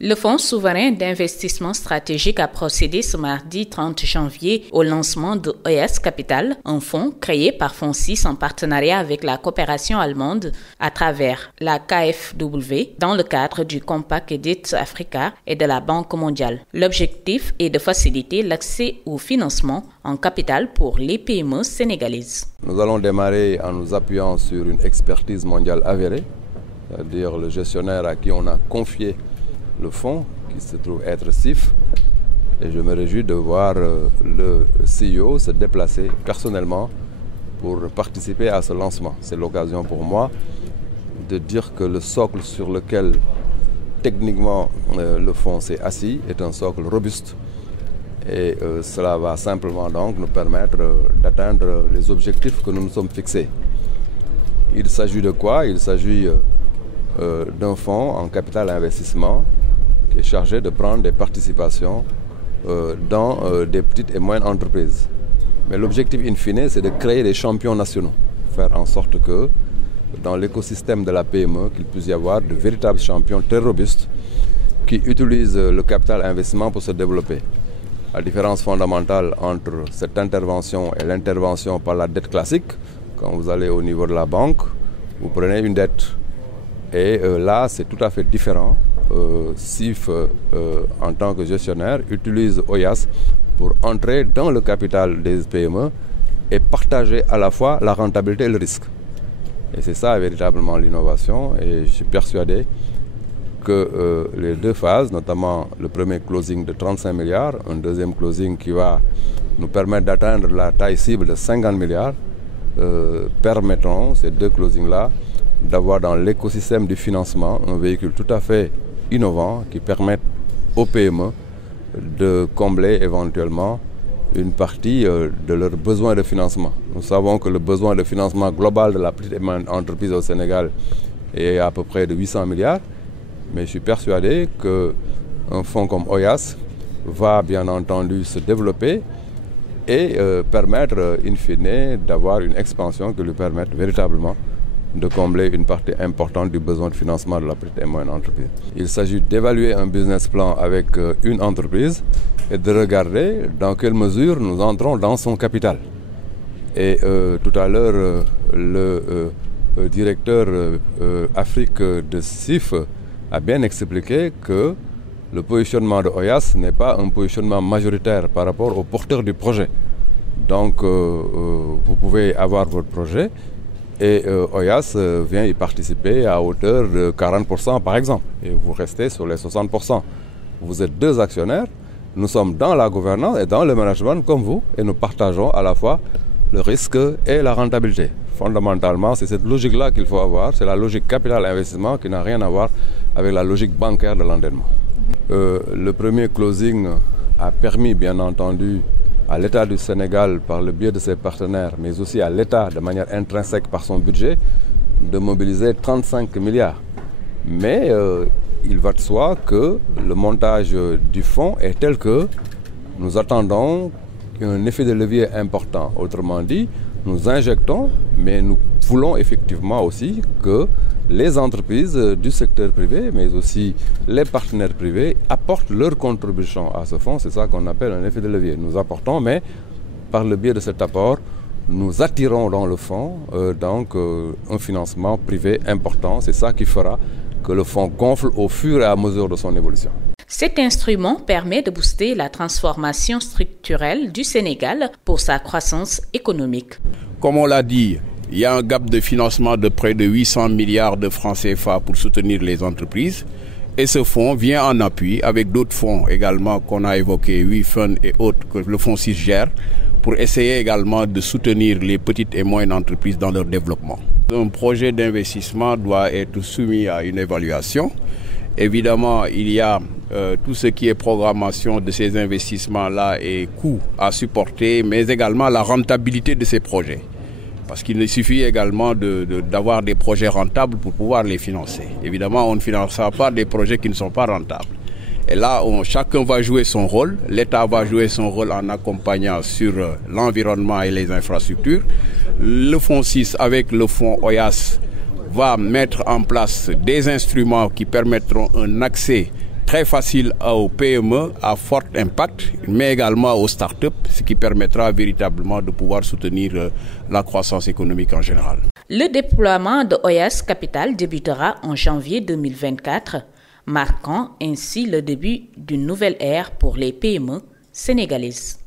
Le Fonds souverain d'investissement stratégique a procédé ce mardi 30 janvier au lancement de Oyas Capital, un fonds créé par FONSIS en partenariat avec la coopération allemande à travers la KfW dans le cadre du Compact Edit Africa et de la Banque mondiale. L'objectif est de faciliter l'accès au financement en capital pour les PME sénégalaises. Nous allons démarrer en nous appuyant sur une expertise mondiale avérée, c'est-à-dire le gestionnaire à qui on a confié le fonds, qui se trouve être CIF, et je me réjouis de voir le CEO se déplacer personnellement pour participer à ce lancement. C'est l'occasion pour moi de dire que le socle sur lequel techniquement le fonds s'est assis est un socle robuste et cela va simplement donc nous permettre d'atteindre les objectifs que nous nous sommes fixés. Il s'agit de quoi? Il s'agit d'un fonds en capital investissement qui est chargé de prendre des participations dans des petites et moyennes entreprises. Mais l'objectif in fine, c'est de créer des champions nationaux, faire en sorte que dans l'écosystème de la PME, qu'il puisse y avoir de véritables champions très robustes qui utilisent le capital investissement pour se développer. La différence fondamentale entre cette intervention et l'intervention par la dette classique, quand vous allez au niveau de la banque, vous prenez une dette. Et là, c'est tout à fait différent. CIF, en tant que gestionnaire, utilise Oyas pour entrer dans le capital des PME et partager à la fois la rentabilité et le risque. Et c'est ça véritablement l'innovation. Et je suis persuadé que les deux phases, notamment le premier closing de 35 milliards, un deuxième closing qui va nous permettre d'atteindre la taille cible de 50 milliards, permettront, ces deux closings-là, d'avoir dans l'écosystème du financement un véhicule tout à fait innovant qui permette aux PME de combler éventuellement une partie de leurs besoins de financement. Nous savons que le besoin de financement global de la petite et moyenne entreprise au Sénégal est à peu près de 800 milliards, mais je suis persuadé qu'un fonds comme Oyas va bien entendu se développer et permettre in fine d'avoir une expansion qui lui permette véritablement de combler une partie importante du besoin de financement de la petite et moyenne entreprise. Il s'agit d'évaluer un business plan avec une entreprise et de regarder dans quelle mesure nous entrons dans son capital. Et tout à l'heure, le directeur Afrique de CIF a bien expliqué que le positionnement de Oyas n'est pas un positionnement majoritaire par rapport aux porteurs du projet. Donc, vous pouvez avoir votre projet, et Oyas vient y participer à hauteur de 40% par exemple. Et vous restez sur les 60%. Vous êtes deux actionnaires. Nous sommes dans la gouvernance et dans le management comme vous. Et nous partageons à la fois le risque et la rentabilité. Fondamentalement, c'est cette logique-là qu'il faut avoir. C'est la logique capital investissement qui n'a rien à voir avec la logique bancaire de l'endettement. Le premier closing a permis bien entendu à l'État du Sénégal, par le biais de ses partenaires, mais aussi à l'État de manière intrinsèque par son budget, de mobiliser 35 milliards. Mais il va de soi que le montage du fonds est tel que nous attendons un effet de levier important. Autrement dit, nous injectons, mais nous voulons effectivement aussi que les entreprises du secteur privé, mais aussi les partenaires privés, apportent leur contribution à ce fonds. C'est ça qu'on appelle un effet de levier. Nous apportons, mais par le biais de cet apport, nous attirons dans le fonds un financement privé important. C'est ça qui fera que le fonds gonfle au fur et à mesure de son évolution. Cet instrument permet de booster la transformation structurelle du Sénégal pour sa croissance économique. Comme on l'a dit, il y a un gap de financement de près de 800 milliards de francs CFA pour soutenir les entreprises. Et ce fonds vient en appui avec d'autres fonds également qu'on a évoqués, WeFund et autres, que le fonds 6 gère, pour essayer également de soutenir les petites et moyennes entreprises dans leur développement. Un projet d'investissement doit être soumis à une évaluation. Évidemment, il y a tout ce qui est programmation de ces investissements-là et coûts à supporter, mais également la rentabilité de ces projets. Parce qu'il ne suffit également d'avoir des projets rentables pour pouvoir les financer. Évidemment, on ne financera pas des projets qui ne sont pas rentables. Et là, chacun va jouer son rôle. L'État va jouer son rôle en accompagnant sur l'environnement et les infrastructures. Le fonds 6 avec le fonds Oyas va mettre en place des instruments qui permettront un accès très facile aux PME à fort impact, mais également aux startups, ce qui permettra véritablement de pouvoir soutenir la croissance économique en général. Le déploiement de OAS Capital débutera en janvier 2024, marquant ainsi le début d'une nouvelle ère pour les PME sénégalaises.